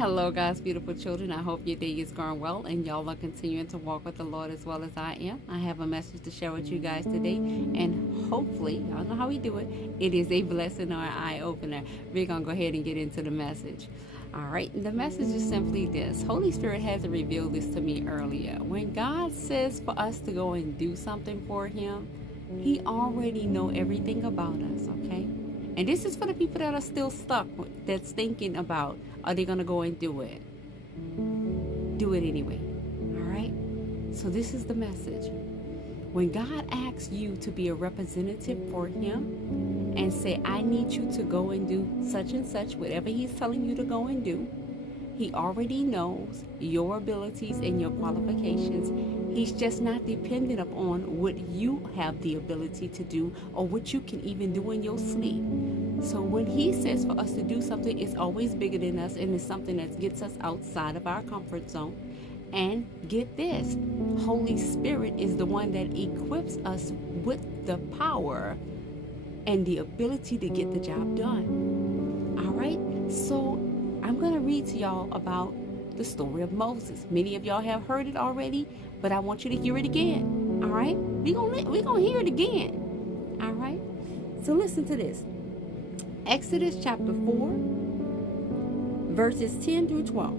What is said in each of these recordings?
Hello, God's beautiful children. I hope your day is going well and y'all are continuing to walk with the Lord as well as I am. I have a message to share with you guys today, and hopefully, y'all know how we do it. It is a blessing or an eye opener. We're going to go ahead and get into the message. All right, the message is simply this. Holy Spirit has revealed this to me earlier. When God says for us to go and do something for Him, He already know everything about us, okay? And this is for the people that are still stuck, that's thinking about, are they going to go and do it? Do it anyway, all right? So this is the message. When God asks you to be a representative for Him and say, I need you to go and do such and such, whatever He's telling you to go and do, He already knows your abilities and your qualifications. He's just not dependent upon what you have the ability to do or what you can even do in your sleep. So when He says for us to do something, it's always bigger than us, and it's something that gets us outside of our comfort zone. And get this, Holy Spirit is the one that equips us with the power and the ability to get the job done. All right? So I'm going to read to y'all about the story of Moses. Many of y'all have heard it already, but I want you to hear it again. All right? We're gonna hear it again. All right? So listen to this. Exodus chapter 4, verses 10 through 12.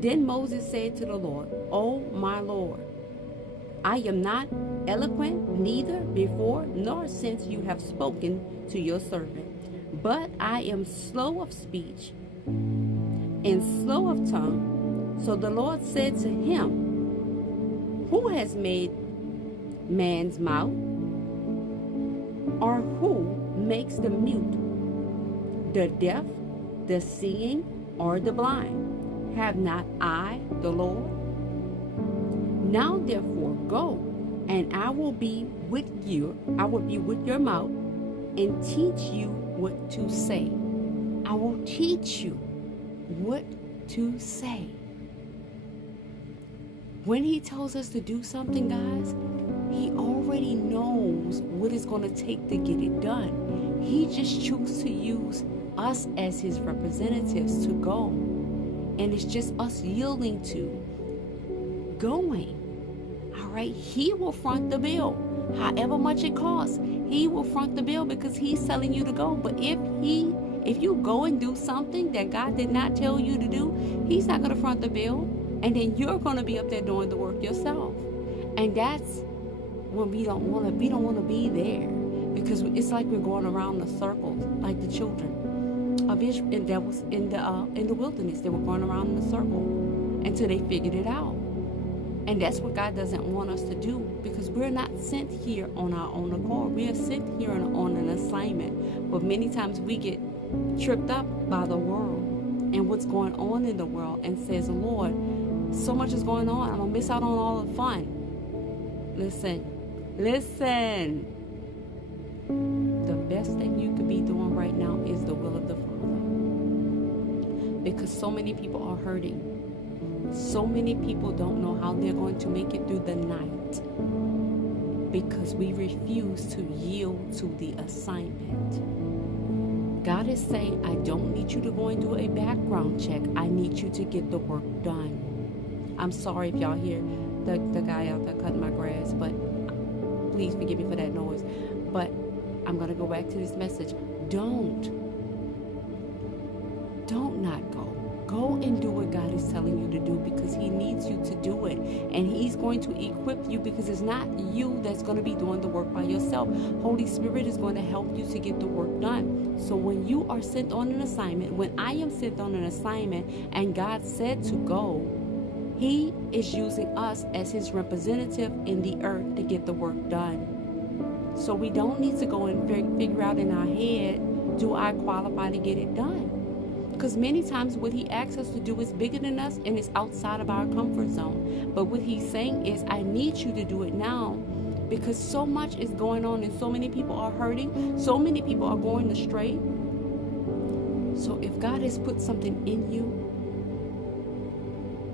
Then Moses said to the Lord, O my Lord, I am not eloquent, neither before nor since you have spoken to your servant, but I am slow of speech and slow of tongue. So the Lord said to him, Who has made man's mouth? Or who makes the mute, the deaf, the seeing, or the blind? Have not I, the Lord? Now therefore go, and I will be with you. I will be with your mouth and teach you what to say. I will teach you what to say. When He tells us to do something, guys, He already knows what it's going to take to get it done. He just chooses to use us as His representatives to go. And it's just us yielding to going. All right? He will front the bill. However much it costs, He will front the bill because He's telling you to go. But if you go and do something that God did not tell you to do, He's not going to front the bill. And then you're going to be up there doing the work yourself. And that's when we don't want to be there, because it's like we're going around the circle, like the children of Israel that was in the wilderness. They were going around in a circle until they figured it out. And that's what God doesn't want us to do, because we're not sent here on our own accord. We are sent here on an assignment. But many times we get tripped up by the world and what's going on in the world and says, Lord, so much is going on. I'm going to miss out on all the fun. Listen. The best thing you could be doing right now is the will of the Father. Because so many people are hurting. So many people don't know how they're going to make it through the night, because we refuse to yield to the assignment. God is saying, I don't need you to go and do a background check. I need you to get the work done. I'm sorry if y'all hear the guy out there cutting my grass, but please forgive me for that noise. But I'm going to go back to this message. Don't not go. Go and do what God is telling you to do, because He needs you to do it. And He's going to equip you, because it's not you that's going to be doing the work by yourself. Holy Spirit is going to help you to get the work done. So when you are sent on an assignment, when I am sent on an assignment and God said to go, He is using us as His representative in the earth to get the work done. So we don't need to go and figure out in our head, do I qualify to get it done? Because many times what He asks us to do is bigger than us and it's outside of our comfort zone. But what He's saying is, I need you to do it now, because so much is going on and so many people are hurting. So many people are going astray. So if God has put something in you,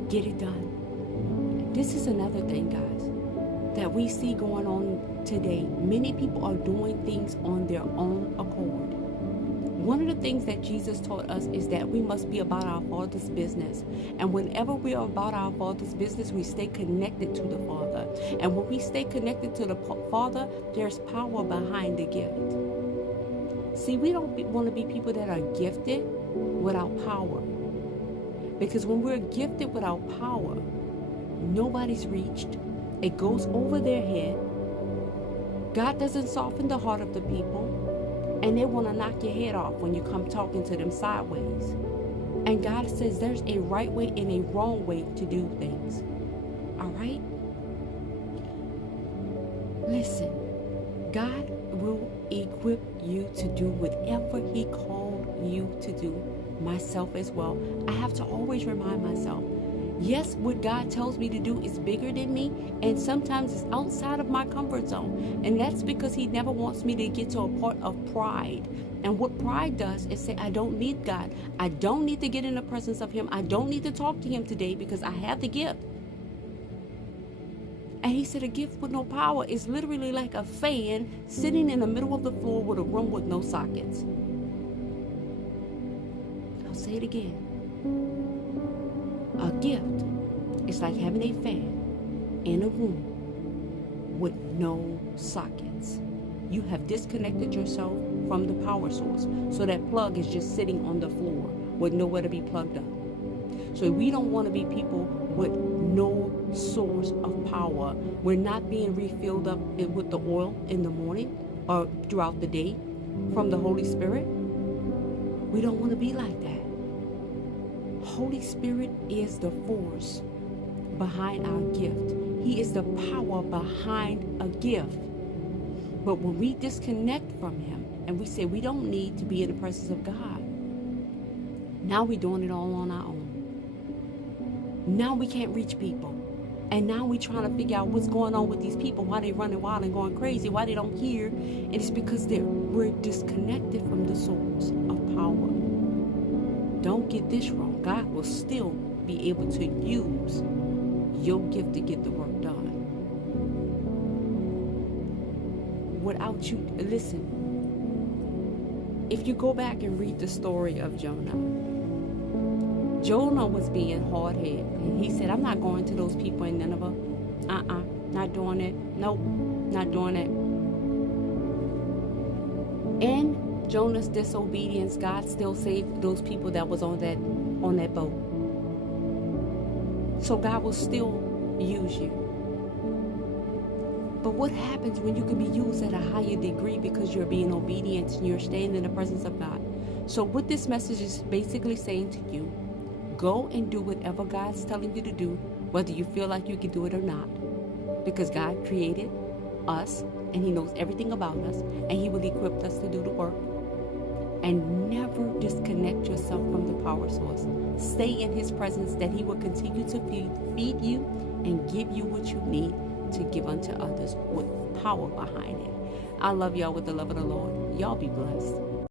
get it done. This is another thing, guys, that we see going on today. Many people are doing things on their own accord. One of the things that Jesus taught us is that we must be about our Father's business. And whenever we are about our Father's business, we stay connected to the Father. And when we stay connected to the Father, there's power behind the gift. See, we don't want to be people that are gifted without power. Because when we're gifted without power, nobody's reached. It goes over their head. God doesn't soften the heart of the people, and they want to knock your head off when you come talking to them sideways. And God says there's a right way and a wrong way to do things. All right? Listen, God will equip you to do whatever He called you to do. Myself as well. I have to always remind myself, yes, what God tells me to do is bigger than me, and sometimes it's outside of my comfort zone. And that's because He never wants me to get to a part of pride. And what pride does is say, I don't need God. I don't need to get in the presence of Him. I don't need to talk to Him today because I have the gift. And He said a gift with no power is literally like a fan sitting in the middle of the floor with a room with no sockets. I'll say it again. A gift is like having a fan in a room with no sockets. You have disconnected yourself from the power source. So that plug is just sitting on the floor with nowhere to be plugged up. So we don't want to be people with no source of power. We're not being refilled up with the oil in the morning or throughout the day from the Holy Spirit. We don't want to be like that. Holy Spirit is the force behind our gift. He is the power behind a gift. But when we disconnect from Him and we say we don't need to be in the presence of God, now we're doing it all on our own. Now we can't reach people. And now we're trying to figure out what's going on with these people, why they running wild and going crazy, why they don't hear. And it's because we're disconnected from the source of power. Don't get this wrong. God will still be able to use your gift to get the work done. Without you, listen, if you go back and read the story of Jonah was being hard-headed. And he said, I'm not going to those people in Nineveh. Not doing it. Nope, not doing it. And Jonah's disobedience, God still saved those people that was on that boat. So God will still use you. But what happens when you can be used at a higher degree because you're being obedient and you're staying in the presence of God? So what this message is basically saying to you, go and do whatever God's telling you to do, whether you feel like you can do it or not. Because God created us and He knows everything about us, and He will equip us to do the work. And never disconnect yourself from the power source. Stay in His presence, that He will continue to feed you and give you what you need to give unto others with power behind it. I love y'all with the love of the Lord. Y'all be blessed.